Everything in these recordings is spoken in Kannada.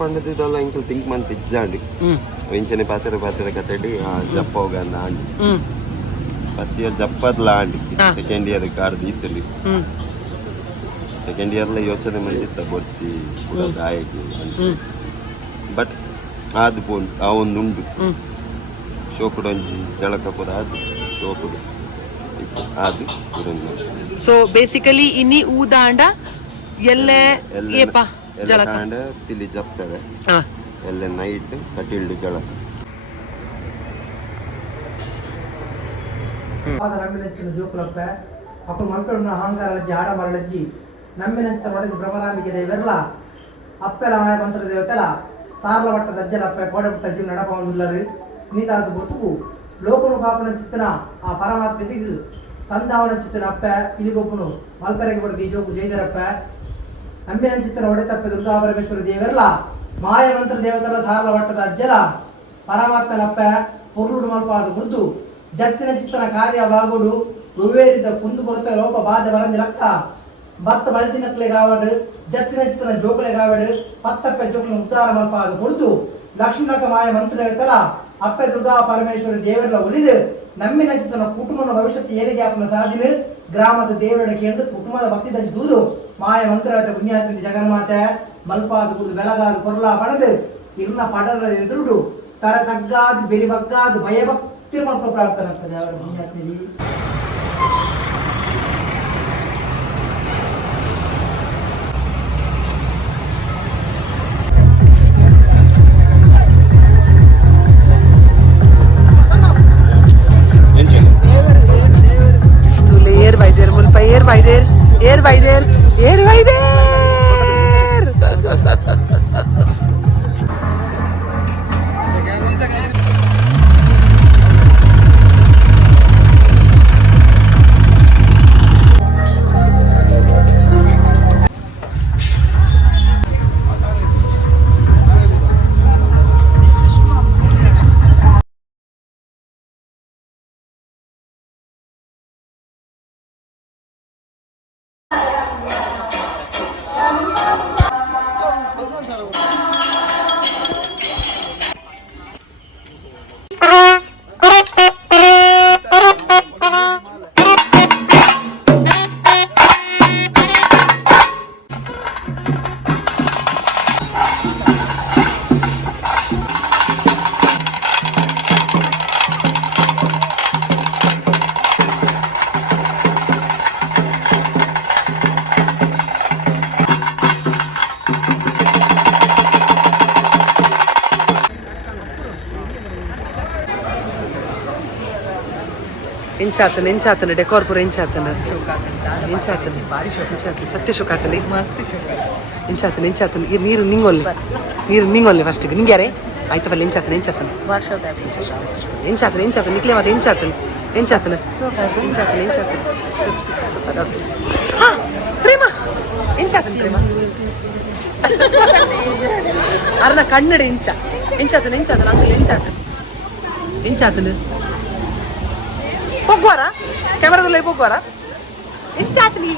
ಪಂಡದಿದಲ್ಲ ಇಂಕಲ್ ಥಿಂಕ್ ಮಂತ್ ಇಜ್ಜಾಂಡಿ ಇಂಚನೆ ಪಾತ್ರ ಕತ್ತಡಿ ಜಪ್ಪ ಹೋಗಂದ ಆಂಡಿ ಫಸ್ಟ್ ಇಯರ್ ಜಪ್ಪದ್ಲ ಆಂಡಿ ಸೆಕೆಂಡ್ ಇಯರ್ ಕಾರ್ದು ಇತ್ತಲಿ ಸೆಕೆಂಡ್ ಇಯರ್ಲ ಯೋಚನೆ ಮಾಡಿತ್ತ ಬರ್ಸಿ ಕೂಡ ಆಯ್ತು ಬಟ್ ಅದು ಬೋನ್ ಆ ಒಂದುಂಡು ಶೋಕುಡು ಒಂಜಿ ಜಳಕ ಪುರ ಅದು ಶೋಕುಡು ಅದು ಸೊ ಬೇಸಿಕಲಿ ಇನ್ನಿ ಊದಾಂಡ ಎಲ್ಲೆ ಏಪ ಜಳಕ ಪಿಲಿ ಜಪ್ಪವೆ ಎಲ್ಲ ನೈಟ್ ಕಟಿಲ್ಡು ಜಳಕ ನಮ್ಮಿನ ಜೋಕುಲಪ್ಪ ಅಪ್ಪು ಮಕ್ಕಳನ್ನ ಅಹಂಕಾರಲಜ್ಜಿ ಆಡ ಮರಳಜ್ಜಿ ನಮ್ಮಿನಂತ ಒಡಗಿ ಭ್ರಮರಾಂಬಿಕೆ ದೇವೆರ್ಲ ಅಪ್ಪೆಲ ಮಾಯ ಮಂತ್ರ ದೇವತೆಲ ಸಾರ್ಲ ವಟ್ಟ ದಜ್ಜಲಪ್ಪ ಕೋಡೆ ಮುಟ್ಟ ಜೀವ ನಡಪವಂದುಲ್ಲರು ನೀತಾದ ಗುರ್ತುಕು ಲೋಕನು ಪಾಪನ ಚಿತ್ತನ ಆ ಪರಮಾತ್ಮದಿಗು ಸಂಧಾವನ ಚಿತ್ತನ ಅಪ್ಪ ಇಲಿಗೊಪ್ಪನು ಮಲ್ಪರೆಗೆ ಬಡದಿ ಜೋಕು ಜೈದರಪ್ಪ ನಮ್ಮಿನ ಚಿತ್ತನ ಒಡೆತಪ್ಪ ದುರ್ಗಾ ಪರಮೇಶ್ವರ ದೇವೆರ್ಲ ಮಾಯ ಮಂತ್ರ ದೇವತೆಲ ಸಾರ್ಲ ವಟ್ಟದ ಅಜ್ಜಲ ಪರಮಾತ್ಮನಪ್ಪ ಪೊರ್ಲುಡು ಮಲ್ಪಾದ ಗುರ್ತು ಜತ್ತಿನ ಚಿತ್ತನ ಕಾರ್ಯ ಬಾಗುಡು ರುವೇರಿದ ಕುಂದು ಕೊರತೆ ಲೋಪ ಬಾಧೆ ಬರಂದಿ ಲಕ್ಕ ಭತ್ತ ಮಲ್ದಿನಕ್ಲೆ ಗಾವಡು ಜತ್ತಿನ ಚಿತ್ತನ ಜೋಕಲೆ ಗಾವಡು ಪತ್ತಪ್ಪೆ ಜೋಕಲ ಉದ್ಧಾರ ಮಲ್ಪಾದ ಗುರ್ತು ಲಕ್ಷ್ಮಣಕ ಮಾಯ ಮಂತ್ರ ದೇವತೆಲ ಅಪ್ಪೆ ದುರ್ಗಾ ಪರಮೇಶ್ವರಿ ದೇವರೆಲ್ಲ ಉಳಿದು ನಮ್ಮಿನ ಚಿತ್ತನ ಕುಟುಂಬದ ಭವಿಷ್ಯತ್ತು ಏಳಿಗೆ ಆಪನ ಸಾಧಿನ ಗ್ರಾಮದ ದೇವರ ಕೇಳಿದು ಕುಟುಂಬದ ಭಕ್ತಿ ದಂಚಿದುದು ಮಾಯ ಮಂತ್ರ ಪುಣ್ಯಾತ್ಮಿ ಜಗನ್ಮಾತೆ ಮಲ್ಪಾದ ಕುದು ಬೆಳಗಾದ ಕೊರಲ ಪಡೆದು ಇರ್ನ ಪಡಲ ಎದುರುಡು ತರ ತಗ್ಗಾದು ಬೆರಿ ಬಗ್ಗಾದು ಭಯಭಕ್ತಿ ಮಲ್ಪ ಪ್ರಾರ್ಥನೆ ಆಗ್ತದೆ ಅವರ ಪುಣ್ಯಾತ್ಮಿ Air by there. ಎಂಚಾತನ ಡೆಕೋರ್ ಪೂರ ಎಂಚಾತನ ಸತ್ಯ ಶೋಕಾತನೆ ಎಂಚಾತನ ನೀರು ನಿಂಗೊಲ್ಲೆ ಫಸ್ಟಿಗೆ ನಿಂಗ್ಯಾರೆ ಆಯ್ತವಲ್ಲ ಎಂಚಾತನ ನಿಕ್ಲೆ ಮತ್ತೆ ಎಂಚಾತನ ಪ್ರೇಮ ಪ್ರೇಮ ಅರ್ನ ಕನ್ನಡ ಎಂಚಾತನ ಅಂಕಲ್ ಎಂಚಾತನ ಹೋಗ್ವಾರ ಕ್ಯಾಮರಾದಲ್ಲಿ ಹೋಗ್ವಾರ ಎಂಚಾತನಿ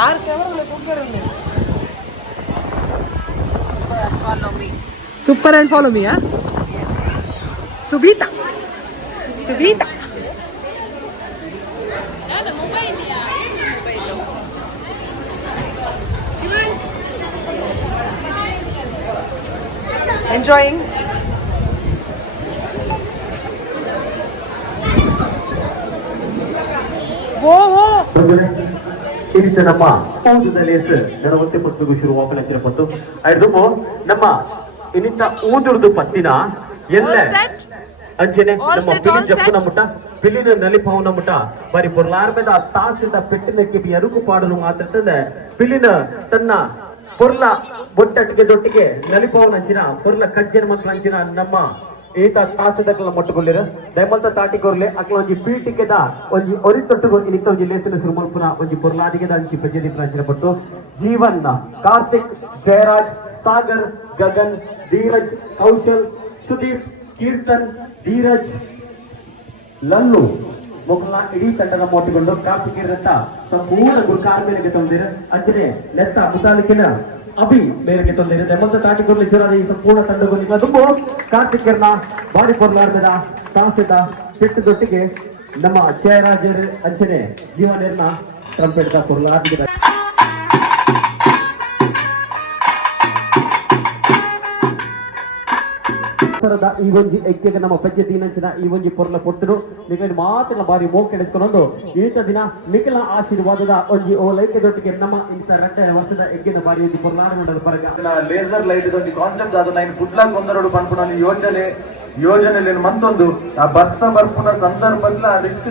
ಆರು ಕ್ಯಾಮರಾದಲ್ಲಿ ಹೋಗ್ವಾರ ಸೂಪರ್ ಆ್ಯಂಡ್ ಫಾಲೋ ಮೀ ಸುಬೀತಾ enjoying ಇದಿತ್ತು ನಮ್ಮ ಊದುದಲ್ಲಿ ನನ್ನ ಒಂದೇ ಪುಸ್ತಕ ಶುರು ಓಪನ್ ಹಚ್ಚಿರಪ್ಪತ್ತು ಆಯ್ತು ನಮ್ಮ ಇನ್ನಿಂತ ಊದುರ್ದು ಪತ್ತಿನ ಎಲ್ಲ ಅಂಚನೆ ನಮ್ಮ ಪಿಲಿ ಜಪ್ಪುನ ಮುಟ್ಟ ಪಿಲಿನ ನಲಿಪವನ ಮುಟ್ಟ ಬರೀ ಪೊರ್ಲಾರ್ಮೆದ ತಾಸಿದ ಪೆಟ್ಟಿನಕ್ಕೆ ಅರುಕು ಪಾಡಲು ಮಾತಾಡ್ತದೆ ಪಿಲಿನ ತನ್ನ ಪೊರ್ಲ ಬೊಟ್ಟಟ್ಟಿಗೆ ದೊಟ್ಟಿಗೆ ನಲಿಪವನ ಅಂಚಿನ ಪೊರ್ಲ ಕಜ್ಜನ ಮಕ್ಕಳು ಅಂಚಿನ ನಮ್ಮ ಈತ ತಾಸದಕ್ಕೆಲ್ಲ ಮೊಟ್ಟುಕೊಳ್ಳಿರ ದಯಮಂತ ತಾಟಿಕೊರ್ಲೆ ಅಕ್ಲ ಒಂಜಿ ಪೀಟಿಕೆದ ಒಂಜಿ ಒರಿತೊಟ್ಟುಗೊ ಇನಿತ ಒಂಜಿ ಲೇಸಿನ ಸುರುಮಲ್ಪುನ ಒಂಜಿ ಪೊರ್ಲಾದಿಗೆದ ಅಂಚಿ ಪೆಜ್ಜದಿ ಪ್ರಾಂಚಿರಪಟ್ಟು ಜೀವನ್ ಕಾರ್ತಿಕ್ ಜಯರಾಜ್ ಸಾಗರ್ ಗಗನ್ ಧೀರಜ್ ಕೌಶಲ್ ಸುದೀಪ್ ಕೀರ್ತನ್ ಧೀರಜ್ ಲಲ್ಲು ಮೊದಲ ಇಡೀ ತಂಡದ ಮೋಟಿಕೊಂಡು ಕಾರ್ತಿಕೇಯರಂತ ಸಂಪೂರ್ಣ ಗುರುಕಾರ್ಮೇಲೆಗೆ ತಂದಿರ ಅಂಚನೆ ನೆತ್ತ ಮುತಾಲಿಕಿನ ಅಭಿ ಬೇರೆಗೆ ತೊಂದರೆ ಮತ್ತು ತಾಟಿ ಕೊಡ್ಲಿಕ್ಕೆ ಈ ಸಂಪೂರ್ಣ ತಂಡಗಳಿಗೆ ತುಂಬು ಕಾರ್ತಿಕರ್ನ ಬಾಡಿ ಕೊರ್ಲಾರ್ದ ಸಾಂಸ್ಥಿಕ ಸಿಟ್ಟುದೊಟ್ಟಿಗೆ ನಮ್ಮ ಜಯರಾಜರ್ ಅಂಚನೆ ಜೀವನೇರ್ನ ಟ್ರಂಪೆಟ್ ಕೊರ್ಲಾರ್ದ ಈ ಒಂಜಿ ಎಕ್ಕೆಗೆ ನಮ್ಮ ಪಜ್ಜೆ ದಿನಂಚಿನ ಈ ಒಂಜಿ ಪೊರ್ಲ ಕೊಟ್ಟರು ನಿಮಗೆ ಮಾತಿನ ಬಾರಿ ಮೋಕೆಡೆಸ್ಕೊಂಡು ಈತ ದಿನ ನಿಖಿಲ ಆಶೀರ್ವಾದದ ಒಂಜಿ ಓ ಲೈಕ್ಯದೊಟ್ಟಿಗೆ ನಮ್ಮ ಇಂಥ 2 ವರ್ಷದ ಎಗ್ಗಿನ ಬಾರಿ ಒಂಜಿ ಪೊರ್ಲಾಡ ಪರಗ ಲೇಸರ್ ಲೈಟ್ ಒಂದು ಕಾನ್ಸೆಪ್ಟ್ ಅದು ನಾನು ಫುಡ್ಲಾಗ್ ಒಂದೆರಡು ಪನ್ಪುನ ಯೋಜನೆ ಮಂತೊಂದು ಆ ಬಸ್ ಬರ್ಪುನ ಸಂದರ್ಭದಲ್ಲಿ ಆ ರಿಸ್ಕ್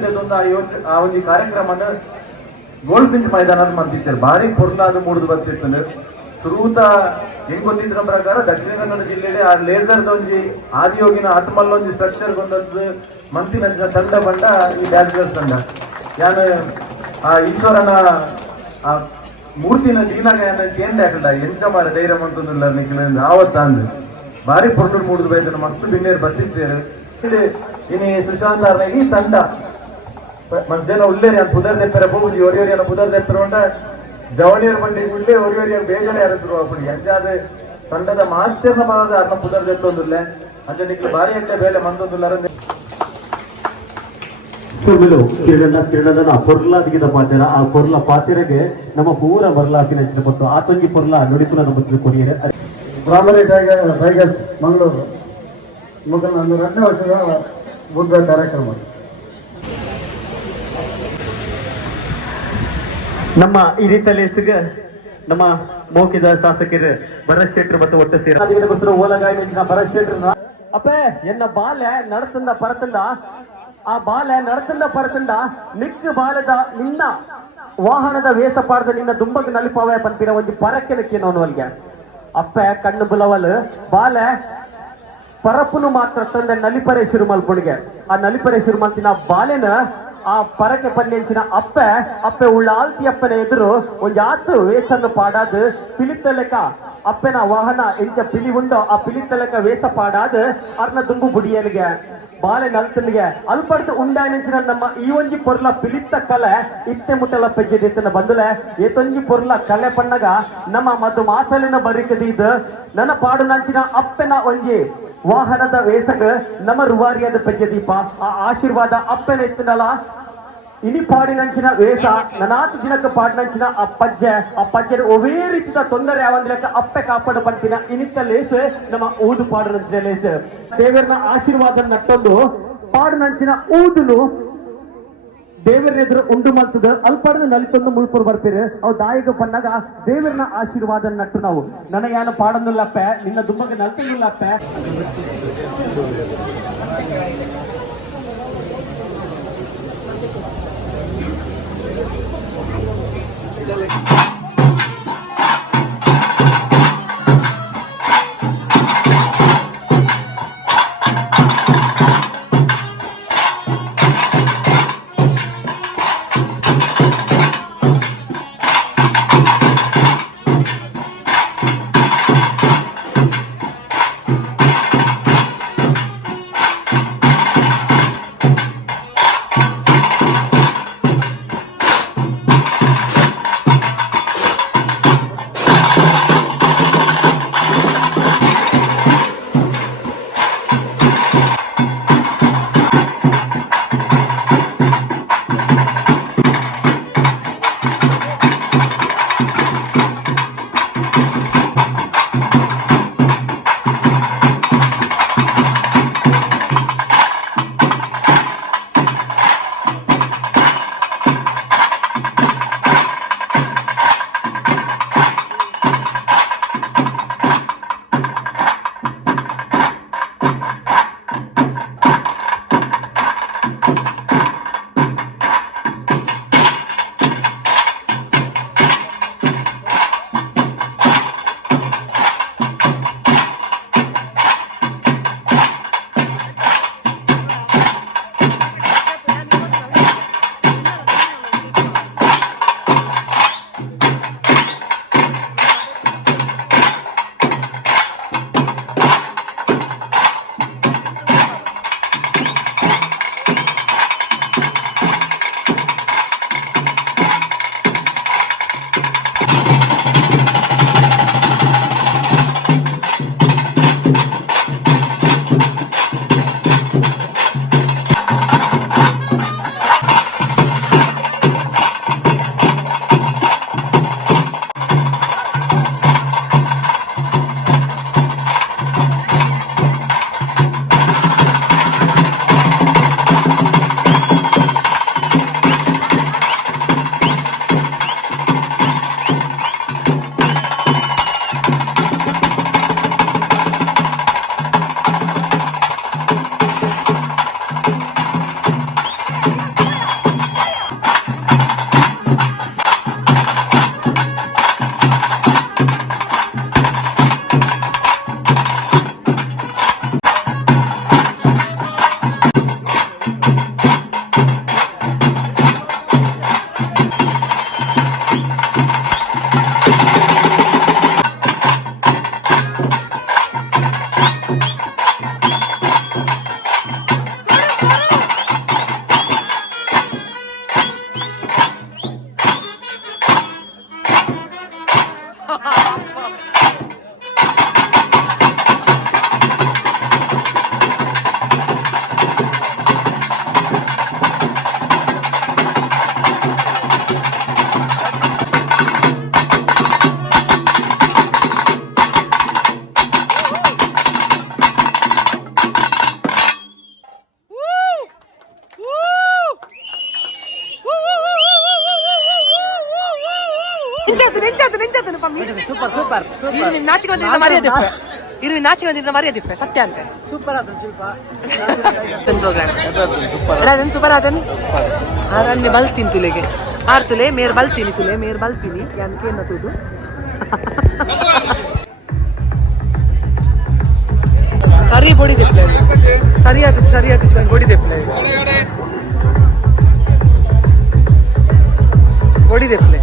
ಆ ಒಂದು ಕಾರ್ಯಕ್ರಮನ ಗೋಲ್ಡ್ ಪಿಂಚ್ ಮೈದಾನದ ಮಂತಿರ್ತಾರೆ ಭಾರಿ ಪೊರ್ಲಾದ ಮೂಡಿದು ಬರ್ತಿರ್ತದೆ ಸುರೂತ ಹೆಂಗ್ ಗೊತ್ತಿದ್ರ ಪ್ರಕಾರ ದಕ್ಷಿಣ ಕನ್ನಡ ಜಿಲ್ಲೆಯಲ್ಲಿ ಆ ಲೇಸರ್ ಒಂಜಿ ಆದಿಯೋಗಿನ ಆತ್ಮಲ್ಲೊಂಜಿ ಸ್ಟ್ರಕ್ಚರ್ ಗೊಂದದ್ದು ಮಂತಿನ ತಂಡ ಬಂಡ ಈ ಬ್ಯಾಚುಲರ್ಸ್ ತಂಡ ಯಾನು ಆ ಈಶ್ವರನ ಆ ಮೂರ್ತಿನ ದಿನಾಗ ಕೇಂದ್ರ ಹಾಕಲ್ಲ ಎಂಚ ಮಾರ ಧೈರ್ಯ ಮಂತೊಂದಿಲ್ಲ ನಿಖಿಲ ಆವತ್ತ ಅಂದ್ ಭಾರಿ ಪೊರ್ಲು ಮೂಡಿದು ಬೈದನ ಮಸ್ತ್ ಬಿನ್ನೇರು ಬರ್ತಿರ್ತೇವೆ ಇನಿ ಸುಶಾಂತ್ ಆರ್ನ ಈ ತಂಡ ಮಧ್ಯಾಹ್ನ ಉಳ್ಳೇರಿ ಅಂತ ಪುದರ್ ದೆಪ್ಪರ ಹೋಗಿ ಒರಿಯೋರಿ ಅನ್ನ ಪುದರ್ ದೆಪ್ಪರ ಹೊಂಡ ಜವಳಿಯರ್ ಬಂಡಿ ಗುಡ್ಡೆ ಒರಿಯೋರಿಯ ಬೇಗನೆ ಯಾರಿದ್ರು ಅಪ್ಪಡಿ ಎಂಜಾದ ತಂಡದ ಮಾಸ್ಟರ್ನ ಬರೋದು ಅರ್ನ ಪುದರ್ ದೆತ್ತೊಂದಿಲ್ಲ ಅಂಜನಿಗೆ ಭಾರಿ ಅಂತ ಬೇಲೆ ಮಂದೊಂದಿಲ್ಲ ಕಿರಣನ ಪೊರ್ಲ ದಿಗಿದ ಪಾತಿರ ಆ ಪೊರ್ಲ ಪಾತಿರಗೆ ನಮ್ಮ ಪೂರ ಬರ್ಲಾಕಿನ ಪಟ್ಟು ಆತೊಂಗಿ ಪೊರ್ಲ ನುಡಿತುನ ನಮ್ಮ ಕೊರಿಯರೆ ಬ್ರಾಹ್ಮಣಿ ಟೈಗರ್ಸ್ ಮಂಗಳೂರು ಮೊದಲ 2ನೇ ವರ್ಷದ ಬುದ್ಧ ಕಾರ್ಯಕ್ರಮ ನಮ್ಮ ಇರಿತಲೇಸಿಗೆ ನಮ್ಮ ಮೋಕಿದ ಶಾಸಕರು ಭರತ್ ಶೆಟ್ಟರ್ ಮತ್ತು ಒಟ್ಟು ಸೇರಿ ಓಲಗಾಯಿನ ಭರತ್ ಶೆಟ್ಟರ್ ಅಪ್ಪೇ ಎನ್ನ ಬಾಲೆ ನಡತಂದ ಪರತಂದ ಆ ಬಾಲೆ ನಡತಂದ ಪರತಂದ ನಿಕ್ಕ ಬಾಲದ ನಿನ್ನ ವಾಹನದ ವೇಷಪಾಡದ ನಿನ್ನ ದುಂಬಗ ನಲಿಪಾವೆ ಪಂಪಿನ ಒಂದು ಪರಕ್ಕೆ ನಕ್ಕಿನವನು ಅಲ್ಲಿಗೆ ಅಪ್ಪೆ ಕಣ್ಣು ಬುಲವಲ್ ಬಾಲೆ ಪರಪ್ಪನು ಮಾತ್ರ ತಂದೆ ನಲಿಪರೆ ಶುರು ಮಲ್ಪುಣಿಗೆ ಆ ನಲಿಪರೆ ಶುರು ಮಾಡ್ತಿನ ಬಾಲೆನ ಆ ಪರಕೆ ಪನ್ನೆಂಚಿನ ಅಪ್ಪೆ ಉಳ್ಳ ಆಲ್ತಿ ಅಪ್ಪನ ಎದುರು ಒಂದು ಆತು ವೇಷನ್ನು ಪಾಡಾದು ಪಿಲಿತ್ತಲೆಕ ಅಪ್ಪನ ವಾಹನ ಎಂಚ ಪಿಲಿ ಉಂಡೋ ಆ ಪಿಲಿತ್ತಲೆಕ ವೇಷ ಪಾಡಾದು ಅರ್ನ ದುಂಬು ಬುಡಿಯಲಿಗೆ ಬಾಲೆ ನಲ್ತಲಿಗೆ ಅಲ್ಪಡ್ದು ಉಂಡಾಯನಿಂಚಿನ ನಮ್ಮ ಈ ಒಂಜಿ ಪೊರ್ಲ ಪಿಲಿತ್ತ ಕಲೆ ಇತ್ತೆ ಮುಟ್ಟಲ ಪೆಜ್ಜೆದಿತ್ತನ ಬಂದುಲೆ ಏತೊಂಜಿ ಪೊರ್ಲ ಕಲೆ ಪಣ್ಣಗ ನಮ್ಮ ಮತ್ತು ಮಾಸಲಿನ ಬರಿಕದೀದು ನನ್ನ ಪಾಡು ನಂಚಿನ ಅಪ್ಪನ ಒಂಜಿ ವಾಹನದ ವೇಷಗ ನಮ್ಮ ರುವಾರಿಯಾದ ಪೆಜ್ಜದೀಪ ಆ ಆಶೀರ್ವಾದ ಅಪ್ಪನ ಎತ್ತನಲ್ಲ ಇನಿ ಪಾಡಿನಂಚಿನ ವೇಷ ನನಾತು ದಿನಕ್ಕೆ ಪಾಡಿನಂಚಿನ ಆ ಪಜ್ಜೆ ಒವೇ ರೀತಿಯ ತೊಂದರೆ ಯಾವಂದ್ಲಕ್ಕ ಅಪ್ಪೆ ಕಾಪಾಡು ಪಂಪಿನ ಇನಿತ್ತ ಲೇಸ್ ನಮ್ಮ ಊದು ಪಾಡಿನಂಚಿನ ಲೇಸ್ ದೇವರನ ಆಶೀರ್ವಾದ ನಟ್ಟೊಂದು ಪಾಡಿನಂಚಿನ ಊದುನು ದೇವರ ಎದುರು ಉಂಡು ಮಲ್ತದ ಅಲ್ಪಡ್ದು ನಲಿತೊಂದು ಮುಳ್ಪುರ್ ಬರ್ತೀರಿ ಅವು ದಾಯಿಗೆ ಬಂದಾಗ ದೇವರನ ಆಶೀರ್ವಾದ ನಟ್ಟು ನಾವು ನನ್ನ ಯಾನು ಪಾಡಂದಿಲ್ಲಪ್ಪೆ ನಿನ್ನ ದುಂಬಗೆ ನಲ್ತಂಗಿಲ್ಲಪ್ಪೆ ನೆಂಚಾತನು ಪಮ್ಮಿ ಸೂಪರ್ ಸೂಪರ್ ಇರು ನಾಚಿಕೆ ಬಂದಿರ ಮರ್ಯಾದಿಪ್ಪೆ ಇರು ನಾಚಿಕೆ ಬಂದಿರ ಮರ್ಯಾದಿಪ್ಪೆ ಸತ್ಯ ಅಂತ ಸೂಪರ್ ಆತನು ಶಿಲ್ಪ ಪ್ರೋಗ್ರಾಮ್ ಅದನ್ನು ಸೂಪರ್ ಆತನು ನಾನು ಬಲ್ತೀನಿ ತುಲೆಗೆ ಆರ್ತುಲೆ ಮೇರ್ ಬಲ್ತೀನಿ ತುಲೆ ಮೇರ್ ಬಲ್ತೀನಿ ಯಾನ್ ತೂದು ಸರಿ ಬೊಡಿ ದೆಪ್ಲೆ ಸರಿ ಆಯ್ತು ಬೊಡಿ ದೆಪ್ಲೆ ಬೊಡಿ ದೆಪ್ಲೆ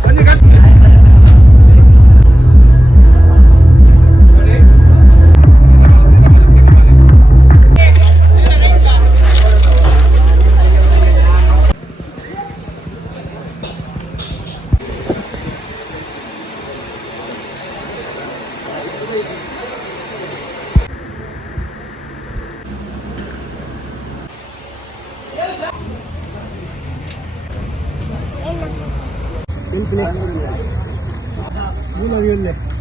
Ini